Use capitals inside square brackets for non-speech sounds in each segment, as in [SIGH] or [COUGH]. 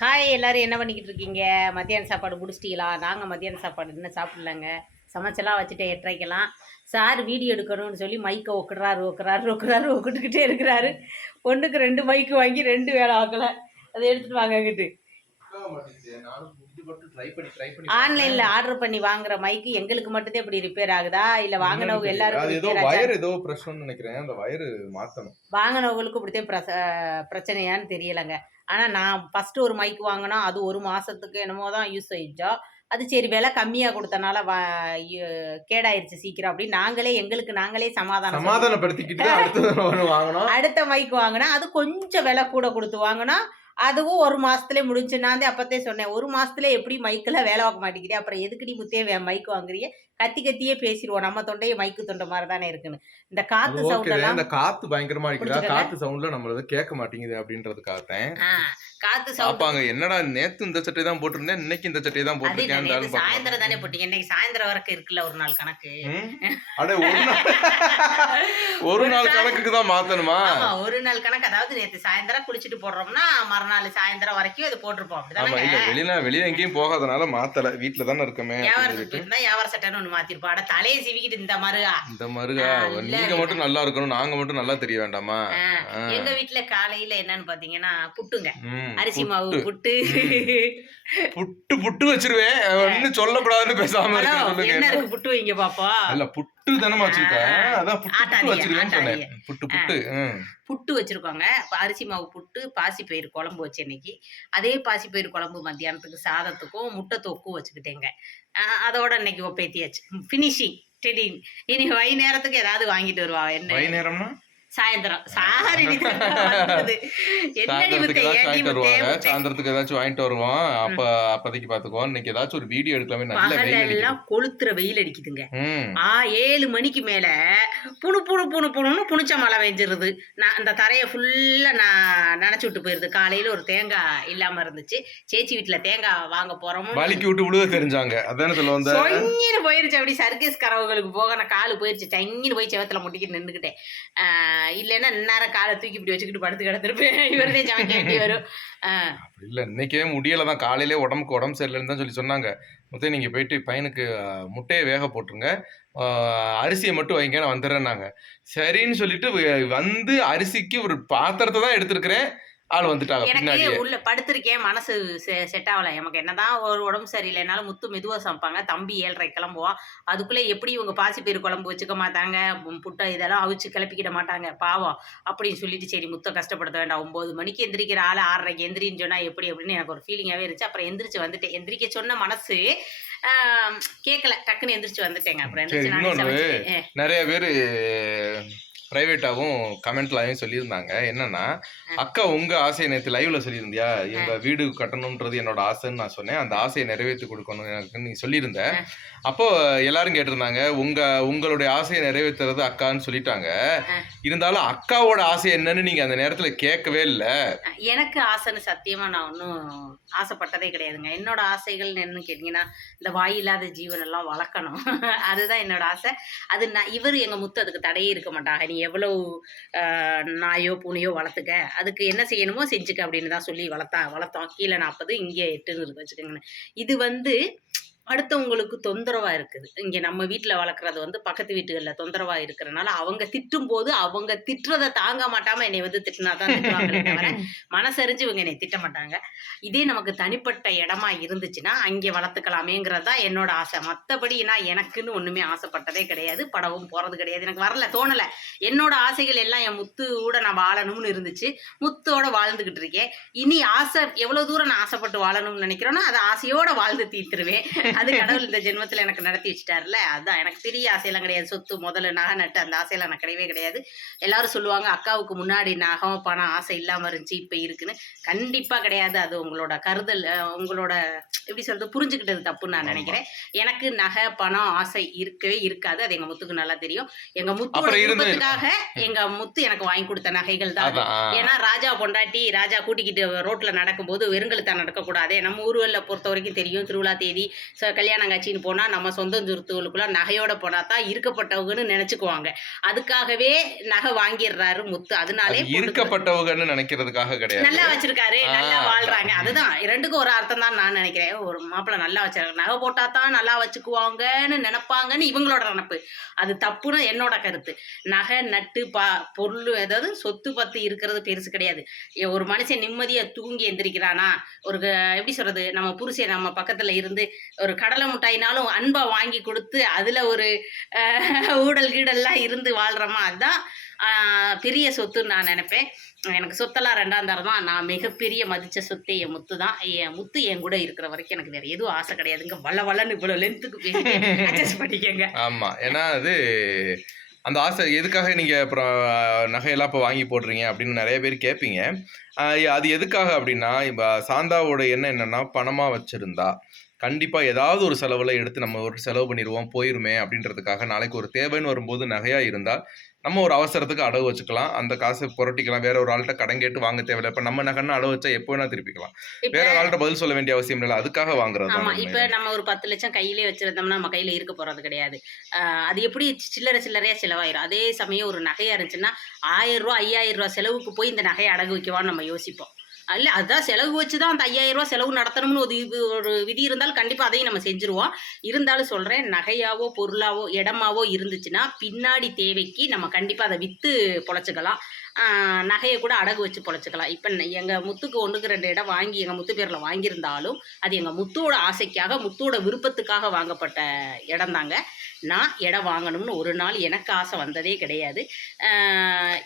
Hi எல்லோரும் என்ன பண்ணிக்கிட்டு இருக்கீங்க? மத்தியான சாப்பாடு முடிச்சிட்டீங்களா? நாங்கள் மத்தியான சாப்பாடு இன்னும் சாப்பிட்லங்க? சமைச்செல்லாம் வச்சுட்டு எட்டரைக்கலாம் சார் வீடியோ எடுக்கணும்னு சொல்லி மைக்கை ஒக்குறாரு ஒக்குறாரு ஒக்குறாரு ஒக்கிட்டுக்கிட்டே இருக்கிறாரு. ஒன்றுக்கு ரெண்டு மைக்கு வாங்கி ரெண்டு வேலை ஆக்கலை. அதை எடுத்துகிட்டு வாங்கக்கிட்டு ஆன்லைனில் ஆர்டர் பண்ணி வாங்குற மைக்கு எங்களுக்கு மட்டும்தான் இப்படி ரிப்பேர் ஆகுதா? இல்லை வாங்கினவங்க எல்லாருக்கும் அது ஏதோ? வயர் ஏதோ பிரச்சனைன்னு நினைக்கிறேன். அந்த வயர் மாத்தணும். வாங்கினவங்களுக்கும் இப்படித்தான் பிரச பிரச்சனையான்னு தெரியலைங்க. ஆனால் நான் ஃபஸ்ட்டு ஒரு மைக் வாங்கினா அது ஒரு மாதத்துக்கு என்னமோ தான் யூஸ் ஆயிடுச்சோம் அது சரி விலை கம்மியாக கொடுத்தனால கேடாயிருச்சு சீக்கிரம் அப்படின்னு நாங்களே எங்களுக்கு நாங்களே சமாதானம் சமாதானப்படுத்திக்கிட்டு அடுத்த மைக் வாங்கினா அது கொஞ்சம் விலை கூட கொடுத்து வாங்கினா அதுவும் ஒரு மாசத்துல முடிஞ்சு. நான் தான் அப்பத்தே சொன்னேன் ஒரு மாசத்துல எப்படி மைக்கில் வேலை பார்க்க மாட்டேங்குது அப்புறம் எதுக்குடி முத்தே மைக் வாங்குறீங்க? கத்தி கத்தியே பேசிடுவோம். நம்ம தொண்டையே மைக்கு தொண்டை மாதிரி தானே இருக்குன்னு. இந்த காத்து சவுண்ட் இந்த காத்து பயங்கரமா புடிச்சுக்கங்க. காத்து சவுண்ட்ல நம்மளது கேட்க மாட்டேங்குது அப்படின்றதுக்காகத்தேன். ஆ, காத்து சவுண்ட் பாப்பாங்க என்னடா நேத்து இந்த சட்டை தான் போட்டிருந்தேன் இன்னைக்கு இந்த சட்டை தான் போட்டிருக்கேன் சாயந்தரம் தானே போட்டீங்க இன்னைக்கு சாயந்தரம் வரைக்கும் இருக்குல்ல ஒரு நாள் கணக்கு? அட ஒரு நாள் [LAUGHS] ஒரு நாள் கணக்குக்கு தான் மாத்தணுமா? ஒரு நாள் கணக்கு அதாவது நேத்து சாயந்தரம் குளிச்சுட்டு போடுறோம்னா மறுநாள் சாயந்தரம் வரைக்கும் இது போட்டிருப்போம் ஆமா இல்ல அப்படிதானே வெளியில வெளியில எங்கேயும் போகாதனால மாத்தல வீட்டுல தானே இருக்கமே சொல்லிட்டு. இருந்தா வியாபார சட்டைன்னு ஒண்ணு மாத்திருப்போம். அட தலையை சிவிக்கிட்டு இந்த மாதிரி இந்த மருகா நீங்க. மட்டும் நல்லா இருக்கணும் நாங்க மட்டும் நல்லா தெரிய வேண்டாமா. எங்க வீட்டுல காலையில என்னன்னு பாத்தீங்கன்னா புட்டுங்க அரிசி மாவு புட்டு. புட்டு புட்டு வச்சிருவேன். ஒன்னும் சொல்லக்கூடாதுன்னு பேசாம என்ன இருக்கு புட்டு வைங்க பாப்பா? இல்ல புட்டு தானே வச்சிருக்க ஆ, அதான் புட்டு சொன்னேன். ஆட்டாதீங்க. புட்டு புட்டு. புட்டு வச்சிருக்கோங்க. அரிசி மாவு புட்டு பாசிப்பயிறு குழம்பு வச்சு இன்னைக்கு. அதே பாசிப்பயிறு குழம்பு மத்தியானத்துக்கு சாதத்துக்கும் முட்டை தொக்கும் வச்சுக்கிட்டேங்க. அதோட இன்னைக்கு ஒப்பேத்தியாச்சு. ஃபினிஷிங் டெடிங் இனி வை நேரத்துக்கு ஏதாவது வாங்கிட்டு வருவா என்ன? வை நேரம்னா? சாயந்தரம். சாரி சாயந்தரத்துக்கு ஏதாச்சும் வாங்கிட்டு வருவோம். அப்ப அப்பதைக்கு பாத்துக்குவோம் இன்னைக்கு ஏதாச்சும் ஒரு வீடியோ எடுக்கலாமே. நல்ல வெயில் அடிக்குது. பகலெல்லாம் கொளுத்துற வெயில் அடிக்குதுங்க. ஆ ஏழு மணிக்கு மேல புணு புணு புணு புணுன்னு புணிச்ச மழை பெஞ்சிருது. நான் அந்த தரையை ஃபுல்லா நான் நினைச்சு விட்டு போயிருது. காலையில ஒரு தேங்காய் இல்லாம இருந்துச்சு. சேச்சி வீட்டுல தேங்காய் வாங்க போறோம்? வலிக்கு விட்டு விழுவ தெரிஞ்சாங்க. அதானே சொல்ல வந்த? சொங்கின்னு போயிருச்சு. அப்படி சர்க்கஸ் கரவுகளுக்கு போக நான் காலு போயிருச்சு. தங்கின்னு போய் செவத்துல முட்டிக்கிட்டு நின்றுக்கிட்டேன். இல்லைன்னா நேரம் காலை தூக்கி இப்படி வச்சுக்கிட்டு படுத்து கிடந்திருப்பேன். [LAUGHS] இவரதே சமைக்க வேண்டி வரும். இல்லை அப்படி இன்னைக்கே முடியலை தான். காலையிலே உடம்புக்கு உடம்பு சரியில்லைன்னு தான் சொல்லி சொன்னாங்க. முத்தே நீங்கள் போயிட்டு பையனுக்கு முட்டையை வேக போட்டுருங்க. அரிசியை மட்டும் வைங்க நான் வந்துடுறேன்னாங்க. சரின்னு சொல்லிட்டு வந்து அரிசிக்கு ஒரு பாத்திரத்தை தான் எடுத்திருக்கிறேன். ஆள் வந்துட்டாங்க எனக்கு உள்ள படுத்திருக்கேன் மனசு செட் ஆகல. எனக்கு என்னதான் ஒரு உடம்பு சரியில்லைனாலும் முத்து மெதுவா சமைப்பாங்க. தம்பி ஏழரை கிளம்புவான். அதுக்குள்ளே எப்படி இவங்க பாசிப்பயிறு குழம்பு வச்சுக்க மாட்டாங்க? புட்டை இதெல்லாம் அவிச்சு கிளப்பிக்கிட மாட்டாங்க. பாவம். அப்படின்னு சொல்லிட்டு சரி முத்தை கஷ்டப்படுத்த வேண்டாம். ஒம்பது மணிக்கு எந்திரிக்கிற ஆள் ஆறரைக்கு எந்திரின்னு சொன்னா எப்படி அப்படின்னு எனக்கு ஒரு ஃபீலிங்காகவே இருந்துச்சு. அப்புறம் எந்திரிச்சு வந்துட்டேன். எந்திரிக்க சொன்ன மனசு கேட்கல டக்குன்னு எந்திரிச்சு வந்துட்டேங்க. அப்புறம் நிறைய பேர் ப்ரைவேட்டாகவும் கமெண்ட்லாயும் சொல்லியிருந்தாங்க. என்னன்னா அக்கா உங்க ஆசையை நேற்று லைவ்ல சொல்லியிருந்தியா? எங்க வீடு கட்டணும்ன்றது என்னோட ஆசைன்னு நான் சொன்னேன். அந்த ஆசையை நிறைவேற்றி கொடுக்கணும் எனக்கு நீ சொல்லியிருந்த. அப்போ எல்லாரும் கேட்டிருந்தாங்க உங்க உங்களுடைய ஆசையை நிறைவேற்றுறது அக்கான்னு சொல்லிட்டாங்க. இருந்தாலும் அக்காவோட ஆசை என்னன்னு நீங்க அந்த நேரத்துல கேட்கவே இல்லை. எனக்கு ஆசைன்னு சத்தியமா நான் ஒன்றும் ஆசைப்பட்டதே கிடையாதுங்க. என்னோட ஆசைகள் என்னன்னு கேட்டிங்கன்னா இந்த வாயில்லாத ஜீவன் எல்லாம் வளர்க்கணும். [LAUGHS] அதுதான் என்னோட ஆசை. அது நான் இவர் எங்கள் முத்து அதுக்கு தடையே இருக்க மாட்டாங்க. நீ எவ்வளோ நாயோ பூனையோ வளர்த்துக்க? அதுக்கு என்ன செய்யணுமோ செஞ்சுக்க அப்படின்னு தான் சொல்லி வளர்த்தா வளர்த்தோம். கீழே நாற்பது இங்கே எட்டுன்னு இருக்கு வச்சுக்கோங்கண்ணே இது வந்து அடுத்தவங்களுக்கு தொந்தரவா இருக்குது. இங்க நம்ம வீட்ல வளர்க்குறது வந்து பக்கத்து வீட்டுகள்ல தொந்தரவா இருக்கிறனால அவங்க திட்டும் போது அவங்க திட்டுறதை தாங்க மாட்டாம என்னை வந்து திட்டினா தான் திட்டுவாங்களே தவிர [LAUGHS] மனசறிஞ்சு இவங்க என்னை திட்ட மாட்டாங்க. இதே நமக்கு தனிப்பட்ட இடமா இருந்துச்சுன்னா அங்கே வளர்த்துக்கலாமேங்கிறது தான் என்னோட ஆசை. மற்றபடி நான் எனக்குன்னு ஒண்ணுமே ஆசைப்பட்டதே கிடையாது. படவும் போறது கிடையாது. எனக்கு வரல தோணல. என்னோட ஆசைகள் எல்லாம் என் முத்து கூட நான் வாழணும்னு இருந்துச்சு. முத்தோட வாழ்ந்துகிட்டு இருக்கேன். இனி ஆசை எவ்வளவு தூரம் நான் ஆசைப்பட்டு வாழணும்னு நினைக்கிறேனோ அதை ஆசையோட வாழ்ந்து தீர்த்துருவேன். அது கடவுள் இந்த ஜென்மத்துல எனக்கு நடத்தி வச்சுட்டாருல அதான். எனக்கு பெரிய ஆசையெல்லாம் கிடையாது. சொத்து முதல்ல நகை நட்டு அந்த ஆசையெல்லாம் எனக்கு கிடையவே கிடையாது. எல்லாரும் சொல்லுவாங்க அக்காவுக்கு முன்னாடி நகம் பணம் ஆசை இல்லாம இருந்துச்சு இப்ப இருக்குன்னு. கண்டிப்பா கிடையாது. அது உங்களோட கருதல் உங்களோட எப்படி சொல்றது புரிஞ்சுக்கிட்டது தப்புன்னு நான். நினைக்கிறேன். எனக்கு நகை பணம் ஆசை இருக்கவே இருக்காது. அது எங்க முத்துக்கு நல்லா தெரியும். எங்க இருந்து- விருப்பத்துக்காக [LAUGHS] எங்க முத்து எனக்கு வாங்கி கொடுத்த நகைகள் தான். ஏன்னா ராஜா பொண்டாட்டி ராஜா கூட்டிக்கிட்டு ரோட்ல நடக்கும்போது வெறுங்கழுத்தா நடக்கக்கூடாது. நம்ம ஊர்களில் பொறுத்த வரைக்கும் தெரியும். திருவிழா தேதி கல்யாணம் காட்சின்னு போனா நம்ம சொந்த சுருத்துகளுக்குள்ள நகையோட போனா தான் இருக்கப்பட்டவங்கன்னு நினைச்சுக்குவாங்க. அதுக்காகவே நகை வாங்கிடுறாரு முத்து. அதனாலே இருக்கப்பட்டவங்கன்னு நினைக்கிறதுக்காக கிடையாது. நல்லா வச்சிருக்காரு. நல்லா. வாழ்றாங்க. அதுதான். ரெண்டுக்கும் ஒரு அர்த்தம் தான் நான் நினைக்கிறேன். ஒரு மாப்பிள்ளை நல்லா வச்சிருக்காங்க நகை போட்டா தான் நல்லா வச்சுக்குவாங்கன்னு நினைப்பாங்கன்னு இவங்களோட நினப்பு. அது தப்புன்னு என்னோட கருத்து. நகை நட்டு பா பொருள் ஏதாவது சொத்து பத்து இருக்கிறது பெருசு கிடையாது. ஒரு மனுஷன் நிம்மதியா தூங்கி எந்திரிக்கிறானா? ஒரு எப்படி சொல்றது? நம்ம புருஷன் நம்ம பக்கத்துல இருந்து ஒரு கடலை மிட்டாயினாலும் அன்பை வாங்கி கொடுத்து அதுல ஒரு ஊடல் கீடல்லாம் இருந்து வாழ்கிறோமா அதுதான் ஆஹ், பெரிய சொத்துன்னு நான் நினைப்பேன். எனக்கு சொத்தெல்லாம் ரெண்டாம் தரம் தான். நான் மிகப்பெரிய மதிச்ச சொத்தே என் முத்து தான். என் முத்து என் கூட இருக்கிற வரைக்கும் எனக்கு வேற எதுவும் ஆசை கிடையாதுங்க. வள வளன்னு இவ்வளோ லென்த்துக்கு பேசி அட்ஜஸ்ட் பண்ணிக்கங்க. ஆமா. ஏன்னா அது அந்த ஆசை எதுக்காக நீங்க அப்புறம் நகையெல்லாம் இப்போ வாங்கி போடுறீங்க அப்படின்னு நிறைய பேர் கேட்பீங்க அது எதுக்காக அப்படின்னா இப்போ சாந்தாவோட எண்ணம் என்னன்னா பணமா வச்சிருந்தா. கண்டிப்பா ஏதாவது ஒரு செலவுல எடுத்து நம்ம ஒரு செலவு பண்ணிடுவோம் போயிருமே அப்படின்றதுக்காக நாளைக்கு ஒரு தேவைன்னு வரும்போது நகையா இருந்தா நம்ம ஒரு அவசரத்துக்கு அடகு வச்சுக்கலாம். அந்த காசை புரட்டிக்கலாம். வேற ஒரு ஆள்கிட்ட கடன் கேட்டு வாங்க தேவையில்லை. இப்ப நம்ம நகைன்னு அடகு வச்சா எப்போ வேணா திருப்பிக்கலாம். வேற ஒரு ஆள்கிட்ட பதில் சொல்ல வேண்டிய அவசியம் இல்லை அதுக்காக வாங்குறது ஆமா. இப்ப நம்ம ஒரு பத்து லட்சம் கையிலே வச்சிருந்தோம்னா நம்ம கையில இருக்க போறது கிடையாது. அது எப்படி சில்லறை சில்லறையா செலவாயிரும். அதே சமயம் ஒரு நகையா இருந்துச்சுன்னா ஆயிரம் ரூபா ஐயாயிரம் ரூபா செலவுக்கு போய் இந்த நகையை அடகு வைக்கவான்னு நம்ம யோசிப்போம். அல்ல அதான் செலவு வச்சு தான் அந்த ஐயாயிரம் ரூபா செலவு நடத்தணும்னு ஒரு இது ஒரு விதி இருந்தாலும் கண்டிப்பாக அதையும் நம்ம செஞ்சுருவோம். இருந்தாலும் சொல்கிறேன் நகையாவோ பொருளாவோ இடமாவோ இருந்துச்சுன்னா பின்னாடி தேவைக்கு நம்ம கண்டிப்பாக அதை விற்று பொழைச்சிக்கலாம். நகையை கூட அடகு வச்சு பொழைச்சிக்கலாம். இப்போ எங்கள் முத்துக்கு ஒன்றுக்கு ரெண்டு இடம் வாங்கி எங்கள் முத்து பேரில் வாங்கியிருந்தாலும் அது எங்கள் முத்தோட ஆசைக்காக முத்தோட விருப்பத்துக்காக வாங்கப்பட்ட இடம் தாங்க நான் இடம் வாங்கணும்னு ஒரு நாள் எனக்கு ஆசை வந்ததே கிடையாது.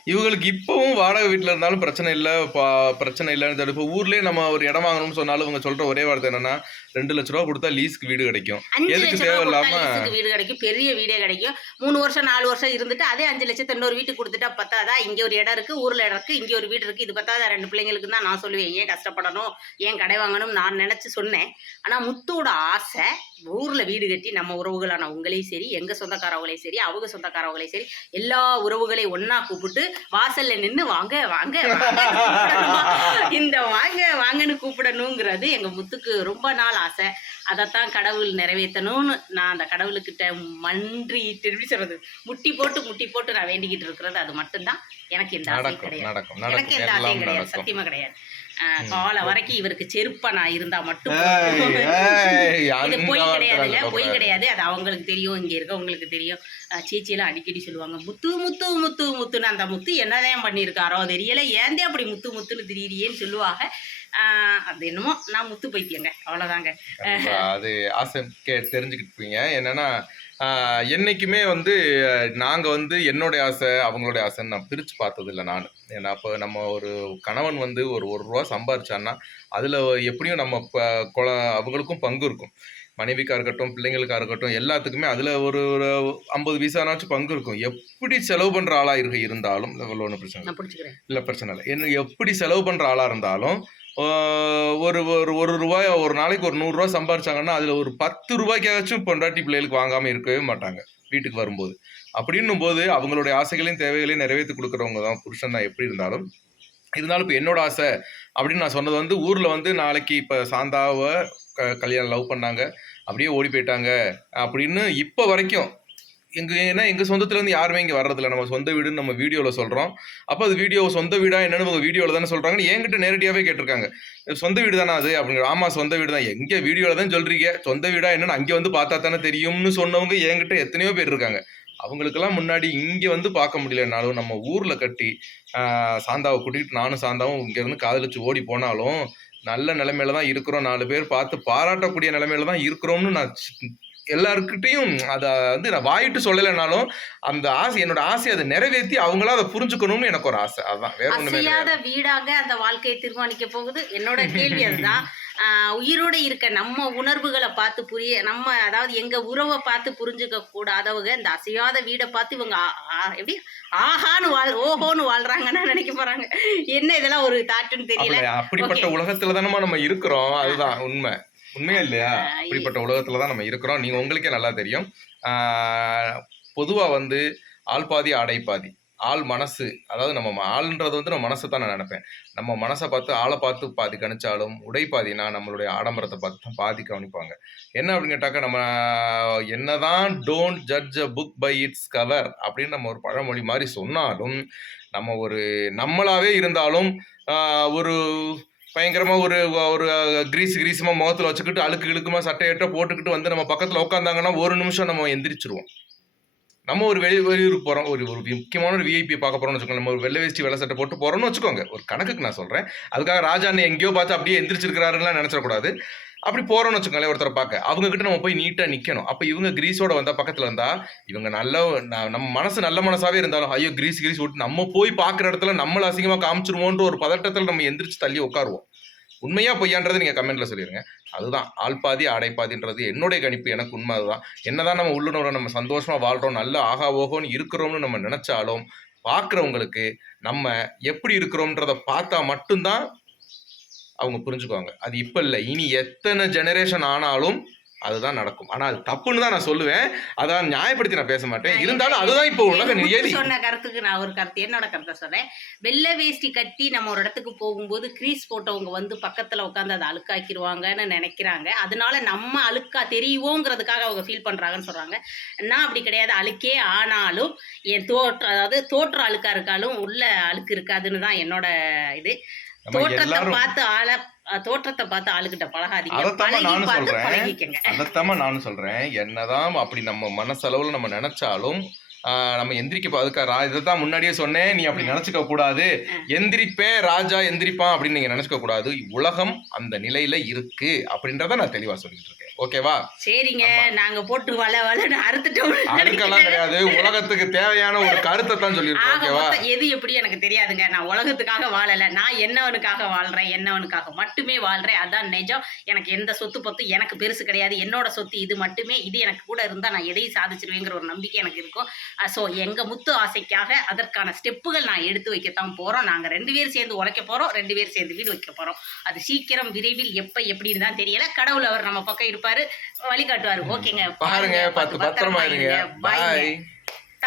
இவங்களுக்கு இப்போவும் வாடகை வீட்டில் இருந்தாலும் பிரச்சனை இல்லை. பா- பிரச்சனை இல்லைன்னு சொல்லி இப்போ ஊர்லேயே நம்ம ஒரு இடம் வாங்கணும்னு சொன்னாலும் இவங்க சொல்கிற ஒரே வார்த்தை என்னென்னா ரெண்டு லட்ச ரூபா கொடுத்தா லீஸ்க்கு வீடு கிடைக்கும். அஞ்சு எதுக்கு தேவையில்லாம- வீடு கிடைக்கும். பெரிய வீடே கிடைக்கும். மூணு வருஷம் நாலு வருஷம் இருந்துட்டு அதே அஞ்சு லட்சத்தை இன்னொரு வீட்டுக்கு கொடுத்துட்டா பத்தாதா? இங்க ஒரு இடம் இருக்கு ஊர்ல இடம் இருக்கு இங்க ஒரு வீடு இருக்கு. இது பத்தாதா? ரெண்டு பிள்ளைங்களுக்கு தான் நான் சொல்லுவேன். ஏன் கஷ்டப்படணும்? ஏன் கடை வாங்கணும் நான் நினைச்சு சொன்னேன். ஆனா முத்தோட ஆசை ஊர்ல வீடு கட்டி நம்ம உறவுகளான உங்களையும் சரி எங்க சொந்தக்காரவங்களையும் சரி அவங்க சொந்தக்காரவங்களையும் சரி எல்லா உறவுகளையும் ஒண்ணா கூப்பிட்டு வாசல்ல நின்னு வாங்க வாங்க? இந்த வாங்க வாங்கன்னு கூப்பிடணுங்கிறது எங்க முத்துக்கு ரொம்ப நாள் ஆசை. அதைத்தான் கடவுள் நிறைவேற்றணும்னு நான் அந்த கடவுளுக்கிட்ட மன்றி திரும்பி சொல்றது. முட்டி போட்டு முட்டி போட்டு நான் வேண்டிக்கிட்டு இருக்கிறது அது மட்டும்தான். எனக்கு இந்த ஆசை நடக்கும் கிடையாது. எனக்கு ஆசையும் எல்லாம் கிடையாது. சத்தியமா கிடையாது. காலை வரைக்கும் இவருக்கு செருப்பா நான் இருந்தா மட்டும் இது பொய் நான் பொய். கிடையாது. அது அவங்களுக்கு தெரியும் இங்க இருக்கவங்களுக்கு தெரியும். சேச்சியெல்லாம் அடிக்கடி சொல்லுவாங்க முத்து முத்து முத்து முத்துன்னு. அந்த முத்து என்னதான் பண்ணியிருக்காரோ தெரியல. ஏந்தே அப்படி முத்து முத்துன்னு திடீரியேன்னு சொல்லுவாங்க. ஆஹ் அது என்னமோ நான் முத்து பைத்தியங்க. அவ்வளவுதாங்க. கண்டிப்பா. அது ஆசை கே தெரிஞ்சுக்கிட்டுப்பீங்க என்னன்னா ஆஹ், என்னைக்குமே வந்து அஹ், நாங்க வந்து என்னுடைய ஆசை அவங்களுடைய ஆசைன்னு நான் பிரிச்சு பார்த்தது இல்லை நான். ஏன்னா அப்போ நம்ம ஒரு கணவன் வந்து ஒரு ஒரு ரூபா சம்பாரிச்சான்னா அதுல எப்படியும் நம்ம குல அவங்களுக்கும் பங்கு இருக்கும். மனைவிக்கா இருக்கட்டும் பிள்ளைங்களுக்கா இருக்கட்டும் எல்லாத்துக்குமே அதுல ஒரு ஒரு ஐம்பது பைசானாச்சும் பங்கு இருக்கும். எப்படி செலவு பண்ற ஆளா இருக்க இருந்தாலும் ஒன்றும் பிரச்சனை இல்லை. இல்லை பிரச்சனை இல்லை. என்ன எப்படி செலவு பண்ணுற ஆளாக இருந்தாலும் ஒரு ஒரு ஒரு ரூபாய் ஒரு நாளைக்கு ஒரு நூறுரூவா சம்பாரிச்சாங்கன்னா அதில் ஒரு பத்து ரூபாய்க்காச்சும் பொண்டாட்டி பிள்ளைகளுக்கு வாங்காமல் இருக்கவே மாட்டாங்க வீட்டுக்கு வரும்போது. அப்படின்னும் போது அவங்களுடைய ஆசைகளையும் தேவைகளையும் நிறைவேற்றி கொடுக்குறவங்க தான் புருஷன் தான் எப்படி இருந்தாலும். இருந்தாலும் இப்போ என்னோட ஆசை அப்படின்னு நான் சொன்னது வந்து ஊரில் வந்து நாளைக்கு இப்போ சாந்தாவை க கல்யாணம் லவ் பண்ணாங்க அப்படியே ஓடி போயிட்டாங்க அப்படின்னு இப்போ வரைக்கும் எங்கள் ஏன்னா எங்கள் சொந்தத்துலேருந்து யாருமே இங்கே வர்றதில்ல. நம்ம சொந்த வீடுன்னு நம்ம வீடியோவில் சொல்கிறோம் அப்போ அது வீடியோ சொந்த வீடாக என்னன்னு உங்கள் வீடியோவில் தானே சொல்கிறாங்கன்னு என்கிட்ட நேரடியாகவே கேட்டிருக்காங்க. சொந்த வீடு தானே அது அப்படிங்கிற ஆமாம் சொந்த வீடு தான். எங்கே வீடியோவில் தான் சொல்கிறீங்க சொந்த வீடாக என்னென்னு அங்கே வந்து பார்த்தா தானே தெரியும்னு சொன்னவங்க என்கிட்ட எத்தனையோ பேர் இருக்காங்க. அவங்களுக்கெல்லாம் முன்னாடி இங்கே வந்து பார்க்க முடியலனாலும் நம்ம ஊரில் கட்டி சாந்தாவை கூட்டிகிட்டு நானும் சாந்தாவும் இங்கேருந்து காதலிச்சு ஓடி போனாலும் நல்ல நிலைமையில தான் இருக்கிறோம். நாலு பேர் பார்த்து பாராட்டக்கூடிய நிலைமையில தான் இருக்கிறோம்னு நான் எல்லாருக்கிட்டையும் அதை வந்து நான் வாயிட்டு சொல்லலைனாலும் அந்த ஆசை என்னோட ஆசையை அதை நிறைவேற்றி அவங்களா அதை புரிஞ்சுக்கணும்னு எனக்கு ஒரு ஆசை. அதான் வேற அசையாத வீடாக அந்த வாழ்க்கையை தீர்மானிக்க போகுது. என்னோட கேள்வி அதுதான். உயிரோட இருக்க நம்ம உணர்வுகளை பார்த்து புரிய நம்ம அதாவது எங்க உறவை பார்த்து புரிஞ்சுக்க கூடாதவங்க இந்த அசையாத வீடை பார்த்து இவங்க எப்படி? ஆஹான்னு வாழ் ஓஹோன்னு வாழ்றாங்கன்னு நினைக்க போறாங்க. என்ன இதெல்லாம் ஒரு தாட்டுன்னு தெரியல. அப்படி- அப்படிப்பட்ட. உலகத்துல தானமா நம்ம இருக்கிறோம். அதுதான் உண்மை. உண்மையா இல்லையா? ஆஹ் அப்படிப்பட்ட உலகத்துல தான் நம்ம இருக்கிறோம். நீங்க உங்களுக்கே நல்லா தெரியும். பொதுவா வந்து ஆள் பாதி ஆடை பாதி. ஆள் மனசு. அதாவது நம்ம ஆள்ன்றது வந்து நம்ம மனசை தான் நான் நினைப்பேன். நம்ம மனசை பார்த்து ஆளை பார்த்து பாதி கணிச்சாலும் உடை பாதினா நம்மளுடைய ஆடம்பரத்தை பார்த்து தான் பாதி கவனிப்பாங்க. என்ன அப்படின்னு கேட்டாக்கா நம்ம என்னதான் don't judge a book by its cover அப்படின்னு நம்ம ஒரு பழமொழி மாதிரி சொன்னாலும் நம்ம ஒரு நம்மளாவே இருந்தாலும் ஒரு பயங்கரமா ஒரு ஒரு கிரீஸ் கிரீஸமா முகத்துல வச்சுக்கிட்டு அழுக்கு இழுக்குமா சட்டையிட்ட போட்டுக்கிட்டு வந்து நம்ம பக்கத்துல உட்காந்தாங்கன்னா ஒரு நிமிஷம் நம்ம எந்திரிச்சிருவோம். நம்ம ஒரு வெளி வெளியூர் போறோம். ஒரு ஒரு முக்கியமான ஒரு விஐபி பார்க்க போறோம்னு வச்சுக்கோங்க. நம்ம ஒரு வெள்ளை வேஷ்டி வெள்ளை சட்டை போட்டு போறோம்னு வச்சுக்கோங்க. ஒரு கணக்குக்கு நான் சொல்றேன். அதுக்காக ராஜா எங்கேயோ பார்த்து அப்படியே எந்திரிச்சிருக்கிறாருலாம் நினைச்சிடக்கூடாது. அப்படி போறோம்னு வச்சுக்கோங்களேன் ஒருத்தரை பார்க்க. அவங்க கிட்ட நம்ம போய் நீட்டா நிக்கணும். அப்ப இவங்க கிரீஸோட வந்தா பக்கத்துல வந்தா இவங்க நல்ல ந- நம்ம மனசு நல்ல மனசாவே இருந்தாலும் ஐயோ கிரீஸ் கிரீஸ் விட்டு நம்ம போய் பார்க்குற இடத்துல நம்மள அசிங்கமா காமிச்சிருவோன்ற ஒரு பதட்டத்தில் நம்ம எந்திரிச்சு தள்ளி உட்காருவோம். உண்மையா பொய்யான்றது நீங்க கமெண்ட்ல சொல்லிடுங்க அதுதான். ஆள் பாதி ஆடை பாதின்றது என்னுடைய கணிப்பு எனக்கு உண்மை அதுதான். என்னதான் நம்ம உள்ளுணர்வை நம்ம சந்தோஷமா வாழ்றோம் நல்ல ஆகா ஓகோன்னு இருக்கிறோம்னு நம்ம நினைச்சாலும் பார்க்குறவங்களுக்கு நம்ம எப்படி இருக்கிறோம்ன்றத பார்த்தா மட்டும்தான் அவங்க புரிஞ்சுக்குவாங்க. அது இப்போ இல்லை. இனி எத்தனை ஜெனரேஷன் ஆனாலும் அதுதான் நடக்கும். ஆனா அது தப்புன்னு தான் நான் சொல்லுவேன். அதான் நியாயப்படுத்தி நான் பேச மாட்டேன். இருந்தாலும் அதுதான் இப்போ உலக நியதி. சொன்ன கருத்துக்கு நான் ஒரு கருத்து என்னோட கருத்தை சொல்றேன். வெள்ளை வேஷ்டி கட்டி நம்ம ஒரு இடத்துக்கு போகும்போது கிரீஸ் போட்டவங்க வந்து பக்கத்துல உட்காந்து அதை அழுக்காக்கிடுவாங்கன்னு நினைக்கிறாங்க. அதனால நம்ம அழுக்கா தெரியுவோங்கிறதுக்காக அவங்க ஃபீல் பண்றாங்கன்னு சொல்றாங்க. நான் அப்படி கிடையாது. அழுக்கே ஆனாலும் என் தோற்ற அதாவது தோற்ற அழுக்கா இருக்காலும் உள்ள அழுக்கு இருக்காதுன்னு தான் என்னோட இது. தோற்றத்தை எல்லாரும் பார்த்து ஆள தோற்றத்தை பார்த்து ஆளுகிட்ட பழகாதீங்க. அதைத்தாம்மா பழகி நானும் சொல்றேன். என்னதான் அப்படி நம்ம மனசளவுல நம்ம நினைச்சாலும் ஆஹ், நம்ம எந்திரிக்க அதுக்கு இதைத்தான் முன்னாடியே சொன்னேன். நீ அப்படி நினைச்சுக்க கூடாது. எந்திரிப்பேன் ராஜா எந்திரிப்பான் அப்படின்னு நீங்க நினைச்சுக்க கூடாது. உலகம் அந்த நிலையில இருக்கு அப்படின்றத நான் தெளிவா சொல்லிட்டு இருக்கேன். ஓகேவா? சரிங்க. நாங்க போட்டு வள வளன்னு அறுத்துட்டோம் அதுக்கெல்லாம் கிடையாது. உலகத்துக்கு தேவையான ஒரு கருத்தை தான் சொல்லியிருக்கோம் ஆக ஓகேவா? எது எப்படி எனக்கு தெரியாதுங்க. நான் உலகத்துக்காக வாழல. நான் என்னவனுக்காக வாழ்றேன் என்னவனுக்காக மட்டுமே வாழ்றேன். அதான் நிஜம். எனக்கு எந்த சொத்து பத்து எனக்கு பெருசு கிடையாது. என்னோட சொத்து இது மட்டுமே. இது எனக்கு கூட இருந்தா நான் எதையும் சாதிச்சிருவேங்கிற ஒரு நம்பிக்கை எனக்கு இருக்கும். ஸோ எங்க முத்து ஆசைக்காக அதற்கான ஸ்டெப்புகள் நான் எடுத்து வைக்கத்தான் போறோம். நாங்க ரெண்டு பேரும் சேர்ந்து உழைக்க போறோம். ரெண்டு பேரும் சேர்ந்து வீடு வைக்க போறோம். அது சீக்கிரம் விரைவில் எப்ப எப்படின்னு தான் தெரியல. கடவுள் அவர் நம்ம பக்கம் இருப்பாரு. வழிகாட்டுவாரு. ஓகேங்க. பாருங்க பார்த்து பத்திரமா இருங்க. பாய்